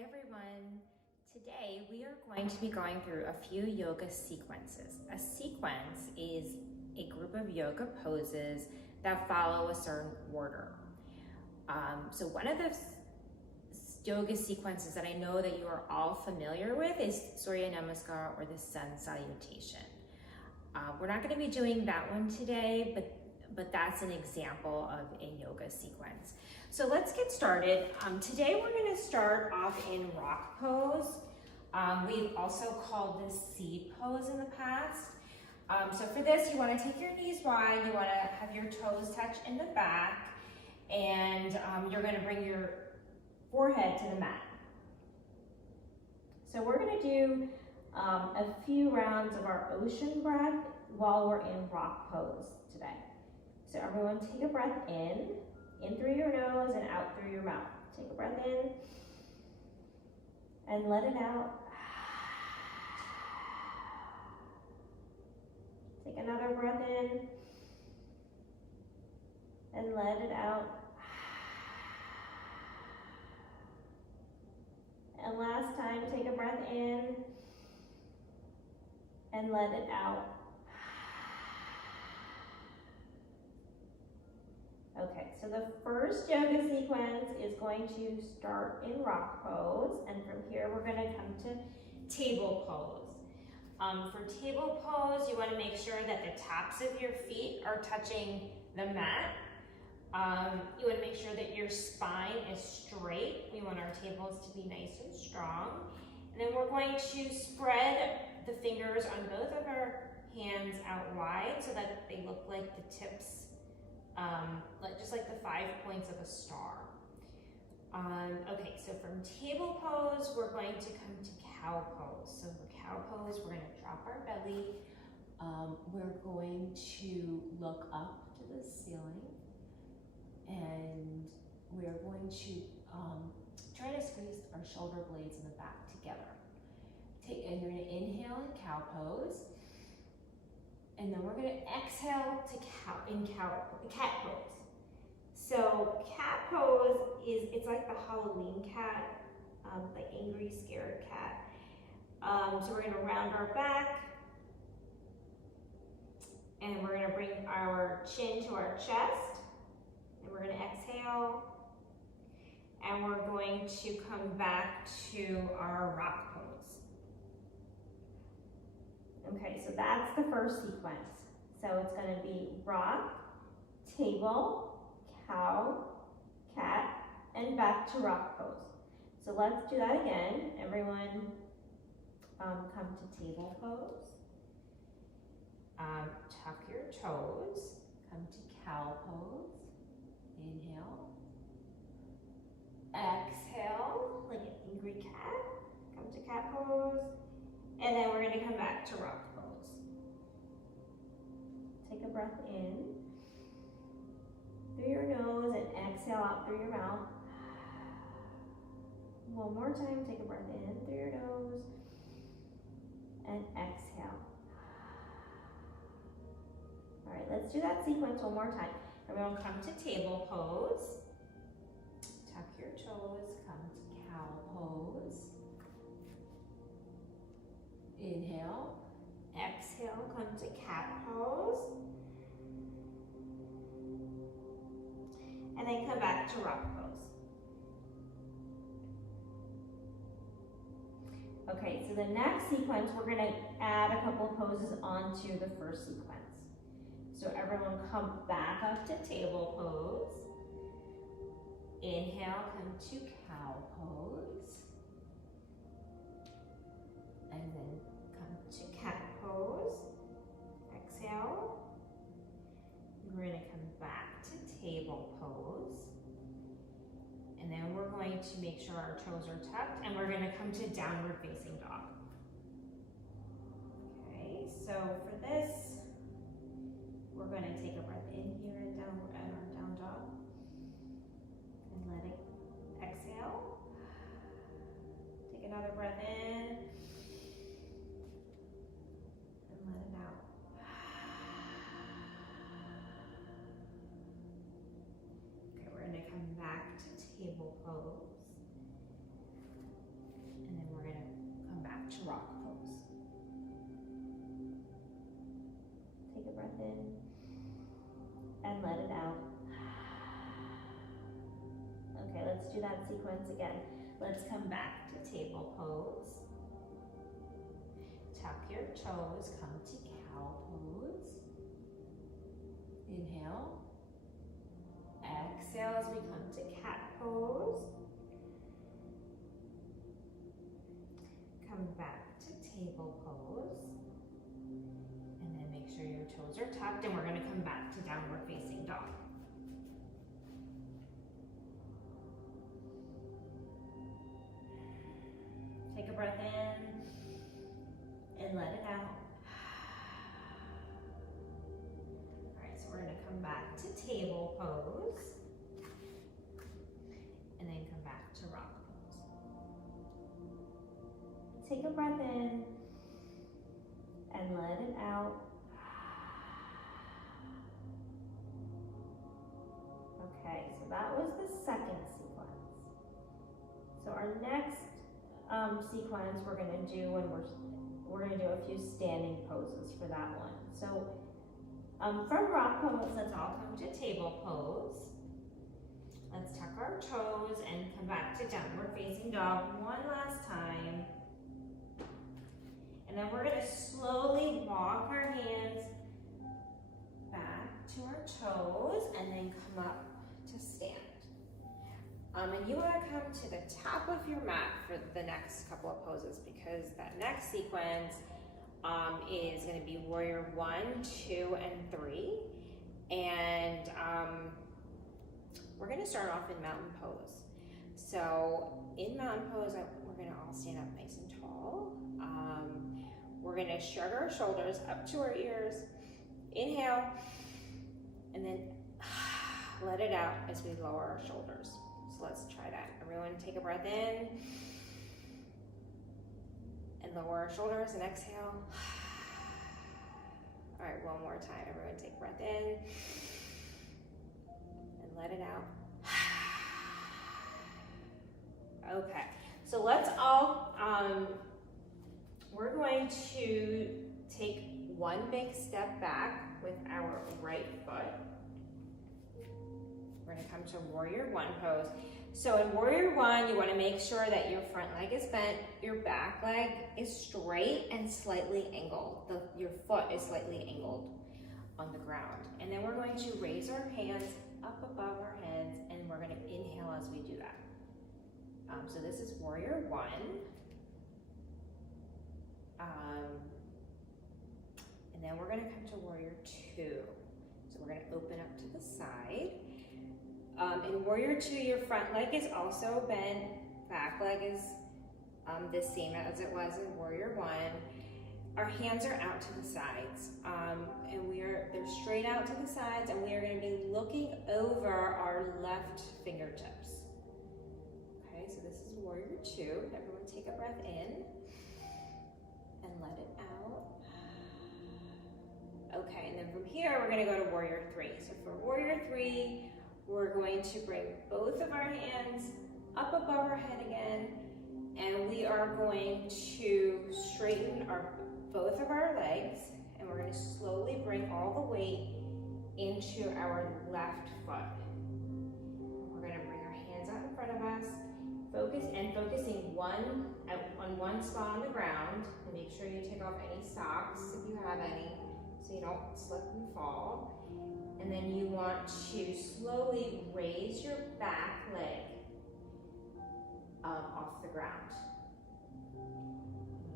Hi everyone. Today we are going to be going through a few yoga sequences. A sequence is a group of yoga poses that follow a certain order. So one of the yoga sequences that I know that you are all familiar with is Surya Namaskar or the Sun Salutation. We're not going to be doing that one today, but that's an example of a yoga sequence. So let's get started. Today we're going to start off in rock pose. We've also called this seed pose in the past. So for this, you want to take your knees wide, you want to have your toes touch in the back, and you're going to bring your forehead to the mat. So we're going to do a few rounds of our ocean breath while we're in rock pose today. So everyone take a breath in through your nose and out through your mouth. Take a breath in and let it out. Take another breath in and let it out. And last time, take a breath in and let it out. Okay, so the first yoga sequence is going to start in rock pose, and from here we're going to come to table pose. For table pose, you want to make sure that the tops of your feet are touching the mat. You want to make sure that your spine is straight. We want our tables to be nice and strong. And then we're going to spread the fingers on both of our hands out wide so that they look like the tips, just like the 5 points of a star. Okay, so from table pose, we're going to come to cow pose. So for cow pose, we're going to drop our belly. We're going to look up to the ceiling, and we're going to try to squeeze our shoulder blades in the back together. And you're going to inhale in cow pose, and then we're going to exhale to cat pose. So cat pose it's like the Halloween cat, the angry, scared cat. So we're going to round our back, and we're going to bring our chin to our chest, and we're going to exhale, and we're going to come back to our rock pose. Okay, so that's the first sequence. So it's going to be rock, table, cow, cat, and back to rock pose. So let's do that again. Everyone come to table pose. Tuck your toes. Come to cow pose. Inhale. Exhale, like an angry cat. Come to cat pose. And then we're going to come back to rock pose. Take a breath in through your nose and exhale out through your mouth. One more time, take a breath in through your nose and exhale. All right, let's do that sequence one more time. Everyone come to table pose. Tuck your toes, come to cow pose. Inhale, exhale, come to cat pose. And then come back to rock pose. Okay, so the next sequence, we're gonna add a couple of poses onto the first sequence. So everyone come back up to table pose. Inhale, come to cow pose. And then come to cat pose. Exhale. We're going to come back to table pose. And then we're going to make sure our toes are tucked, and we're going to come to downward facing dog. Okay, so for this, we're going to take a breath in here and down at our down dog. And let it exhale. Take another breath in. And let it out. Okay, we're going to come back to table pose. back to rock pose. Take a breath in and let it out. Okay, let's do that sequence again. Let's come back to table pose. Tuck your toes, come to cow pose. Inhale. Exhale as we come to cat pose. Come back to table pose. And then make sure your toes are tucked, and we're going to come back to downward facing dog. Take a breath in and let it out. All right, so we're going to come back to table pose and then come back to rock pose. Take a breath in and let it out. Okay, so that was the second sequence. So our next sequence we're going to do when we're going to do a few standing poses for that one. So from rock pose, let's all come to table pose. Let's tuck our toes and come back to downward facing dog one last time. And then we're going to slowly walk our hands back to our toes and then come up to stand. And you want to come to the top of your mat for the next couple of poses, because that next sequence is going to be warrior 1, 2, and 3. And we're going to start off in mountain pose. So in mountain pose, we're going to all stand up nice and tall. We're going to shrug our shoulders up to our ears. Inhale, and then let it out as we lower our shoulders. So let's try that. Everyone take a breath in and lower our shoulders and exhale. All right, one more time. Everyone take a breath in and let it out. Okay, so let's all, we're going to take one big step back with our right foot. We're going to come to warrior 1 pose. So in warrior 1, you want to make sure that your front leg is bent, your back leg is straight and slightly angled. Your foot is slightly angled on the ground. And then we're going to raise our hands up above our heads, and we're going to inhale as we do that. So this is warrior 1. And then we're going to come to warrior 2. So we're going to open up to the side. In warrior 2, your front leg is also bent, back leg is the same as it was in warrior 1. Our hands are out to the sides, and they're straight out to the sides, and we are going to be looking over our left fingertips. Okay, so this is warrior 2. Everyone take a breath in and let it out. Okay, and then from here, we're going to go to warrior 3. So for warrior 3, we're going to bring both of our hands up above our head again, and we are going to straighten both of our legs, and we're going to slowly bring all the weight into our left foot. We're going to bring our hands out in front of us, focusing on one spot on the ground, and make sure you take off any socks if you have any, so you don't slip and fall. And then you want to slowly raise your back leg off the ground. You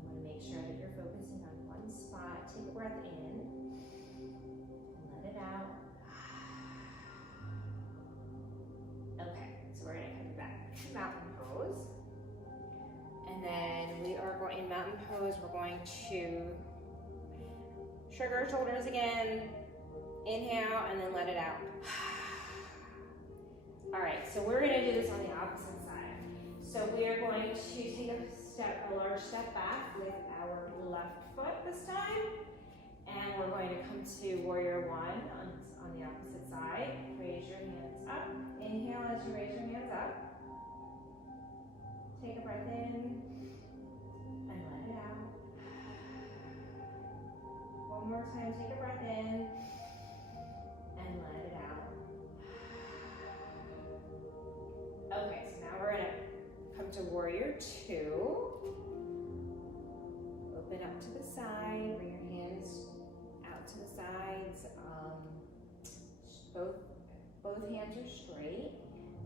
want to make sure that you're focusing on one spot. Take a breath in and let it out. Okay, so we're going to come back to mountain pose. And then we are going, in mountain pose, we're going to shrug our shoulders again. Inhale and then let it out. All right, so we're going to do this on the opposite side. So we are going to take a large step back with our left foot this time, and we're going to come to warrior 1 on the opposite side. Raise your hands up. Inhale as you raise your hands up. Take a breath in and let it out. more time. Take a breath in and let it out. Okay, so now we're gonna come to warrior two. Open up to the side, bring your hands out to the sides. Both hands are straight.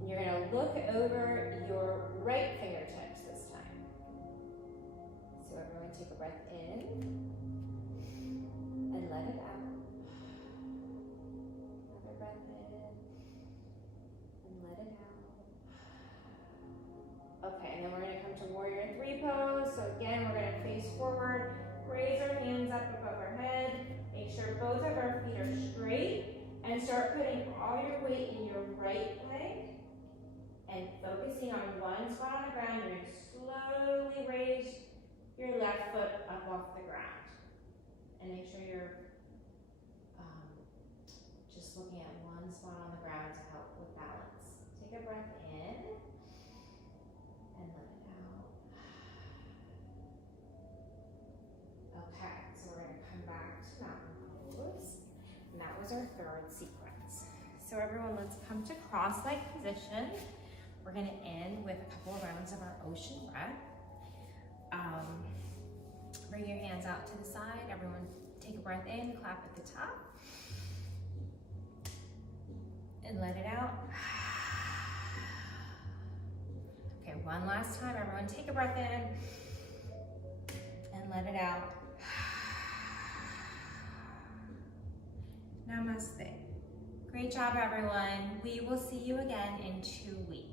And you're gonna look over your right fingertips this time. So everyone take a breath in and let it out. Another breath in and let it out. Okay, and then we're gonna come to warrior three pose. So again, we're gonna face forward, raise our hands up above our head, make sure both of our feet are straight, and start putting all your weight in your right leg and focusing on one spot on the ground. You're going to slowly raise your left foot up off the ground. And make sure you're just looking at one spot on the ground to help with balance. Take a breath in and let it out. Okay, so we're going to come back to mountain pose. And that was our third sequence. So everyone, let's come to cross-leg position. We're gonna end with a couple of rounds of our ocean breath. Bring your hands out to the side. Everyone take a breath in, clap at the top. And let it out. Okay, one last time. Everyone take a breath in and let it out. Namaste. Great job, everyone. We will see you again in 2 weeks.